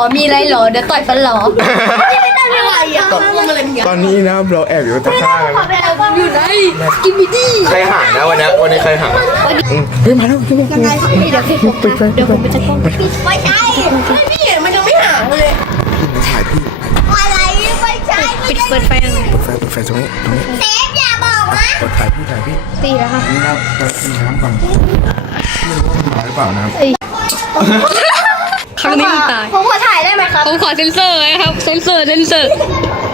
อมีอะไรหรอเดี๋ยวต่อยฟันหรอตอนนี้นะเราแอบอยู่ตรงขาอยู่ไหนกินบิดี้ใครหางนะวันนี้วันนี้ใครหางเฮ้ยมาแล้วยังไงเดี๋ยวผไปเดี๋ยวไปจัดการไปใช่ไม่เห็นมันยังไม่หางเลยคุณถ่ายพี่อะไรไม่ใช่ปิดเปิดไฟเปิดไฟตรงนี้เซฟอย่าบอกนะถ่ายพี่ถ่ายพี่สี่แล้วค่ะนี่นะไปกินน้ำก่อนไม่รู้ว่าหมาหรือเปล่านะครั้งตายผมขอถ่ายได้ไหมครับ ผมขอเซนเซอร์นะครับ เซนเซอร์ เซนเซอร์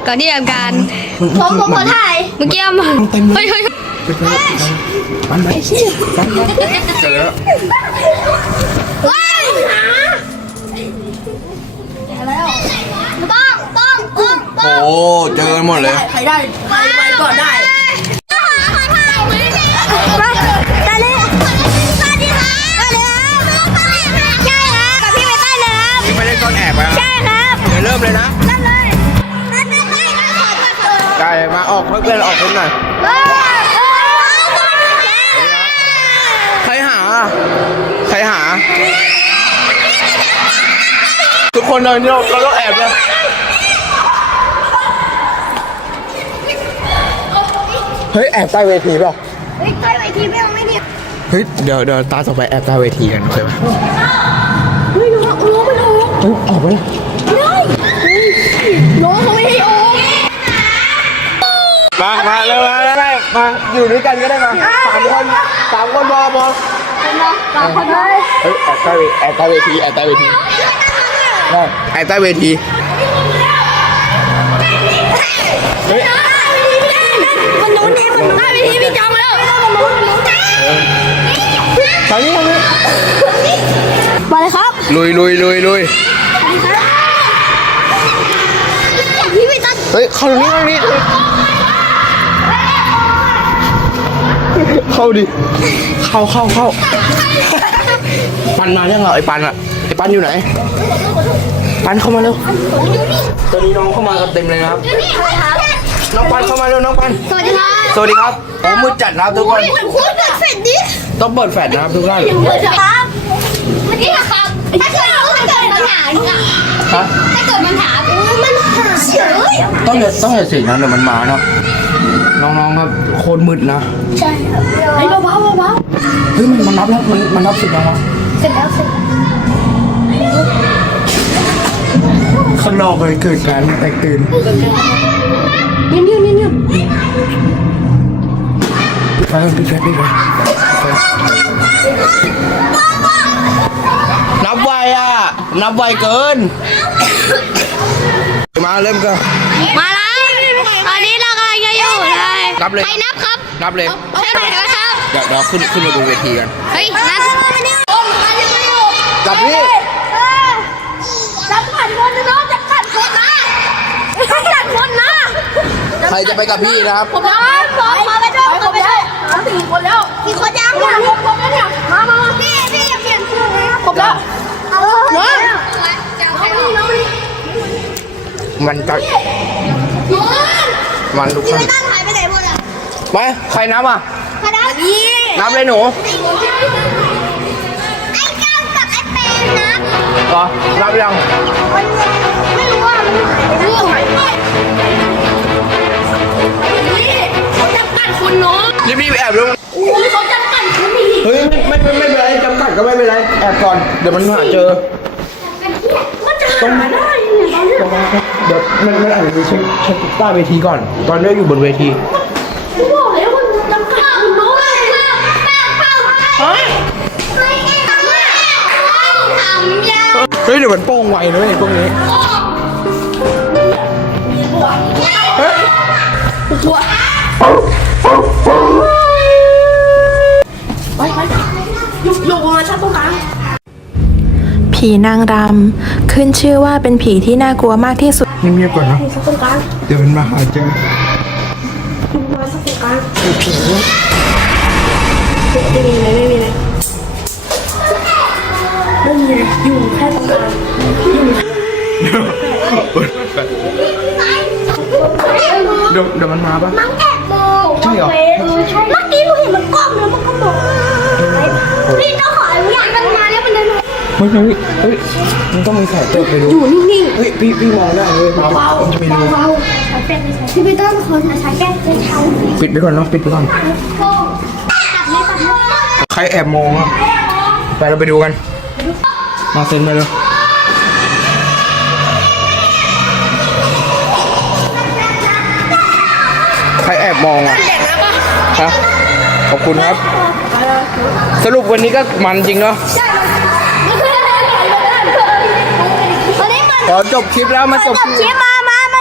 ก่อนที่จะการผมผมขอถ่าย เมื่อกี้มาเฮ้ยเฮ้ยมันไปเจอแล้วโอ้ เจอหมดเลยใครได้ใครไปก่อนได้เห้นหน่อยใครหาใครหา ทุกคนเดา๋ยวเราแอบเลย เฮ้ย แอบใต้เวทีเปล่าใต้เวทีไม่เอาไม่เนี่ยเฮ้ย เดี๋ยวเดี๋ยวตาสอไปแอบใต้เวทีกันเคยไหมไม่รู้ว่าอ้วนไปแล้วออกไปแล้วามาเลยมาได้มาอยู่ด้วยกันก็ได้มาสามคนสามคนบอบอสามคนเฮ้ยแอบใต้เวทีแอบใต้เวทีแอบใต้เวทีแอบใต้เวทีเฮ้ยมันโดนเองมันไม่เวทีพี่จองแล้วตอนนี้ทำไมไปเลยครับลุยลุยลุยลุยเฮ้ยเข้าตรยนี้ตรงนี้เข้าดิ เข้า เข้า เข้า ปันมาเรื่ยเหรอไอปันอะไอปันอยู่ไหน ปันเข้ามาเร็วตอนนี้น้องเข้ามากันเต็มเลยนะครับน้องปันเข้ามาเร็วน้องปันสวัสดีครับสวัผมมุดจัดนะทุกคนต้องเปิดแฟลดนะครับทุกท่านครับเมื่อกี้ครับถ้าเกิดมันเกิดปัญหาถ้าเกิดมันหาปุ๊บมันหาเฉต้องเดี๋ยวต้องเดี๋ยวสินะเดี๋ยวมันมาเนาะน้องๆครับโคตรมืดนะใช่ครับเฮ้ยเบาๆเบาๆเฮ้ยมันมันนับแล้วมันมันนับสิบแล้วครับสิบแล้วเสริบข้างนอกเลยเกิดการแตกตื่นเงียบเนียนเงียบไปแล้ไปี่แจไปเลยนับไวอ่ะนับไวเกินมาเริ่มกันมารับเลยไปนับครับ นับเลยโอเคครับเดี๋ยวเราขึ้นขึ้นมาดูเวทีกัน เฮ้ย นับจับพี่จับขันคนนะจับขันคนนะขันคนนะใครจะไปกับพี่นะครับผมไปผมไปด้วยผมไปด้วยสี่คนแล้วสี่คนยังไงผมไปมามาพี่พี่อย่าเปลี่ยนชื่อนะผมแล้วมันจะมันลูกคนไปใครน้ำอ่ะน้ำเลยหนู ไอ้เจ้กับไอ้เป็นนับก็น้ำยัง ไม่รู้ว่ามันรู้ไหมรีบแอบลงเฮ้ยเขาจับกันเขามีเฮ้ยไม่ไม่ไม่เป็นไรจับกัดก็ไม่เป็นไรแอบก่อนเดี๋ยวมันหาเจอต้องมาได้เนี่ย้ดี๋ยวมันมันอาจจะเช็คต้าเวทีก่อน ตอนนี้อยู่บนเวทีเฮ้ยเดี๋ยวมันโป้งไวนะเว้ยพวกนี้เฮ้ยปวดไปไปหยุดหยุดมาชักตรงกลางผีนางรำขึ้นชื่อว่าเป็นผีที่น่ากลัวมากที่สุดเงียบก่อนนะเดี๋ยวมันมาหาเจอเดี๋ยวมันมาปะใช่หรอเมื่อกี้เราเห็นมันก้มแล้วมันก็บอกมันต้องมีแสงเติมไปดูอยู่นิ่งๆเฮ้ยพี่พี่มองได้เลยเบาเบาเบาเบาพี่พีเตอร์คใช้แก้เช้าปิดไปก่อนน้องปิดไปก่อนใครแอบมองอ่ะไปเราไปดูกันมาเซ็นไปเลยใครแอบมองอ่ะครับขอบคุณครับ สรุปวันนี้ก็มันจริงเนาะ๋ยวจบคลิปแล้วมาจบคลิปมามามา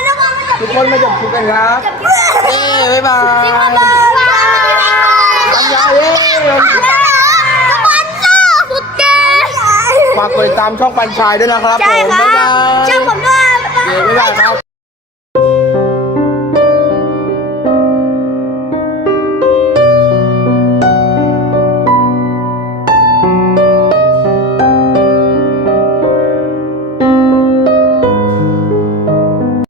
ทุกคนทุกคนมาจบคลิปกันครับเย้ยบายบายบายบายฝากติดตามช่องปันชายด้วยนะครับผมบ๊ายบายช่องผมด้วยบ๊ายบายครับ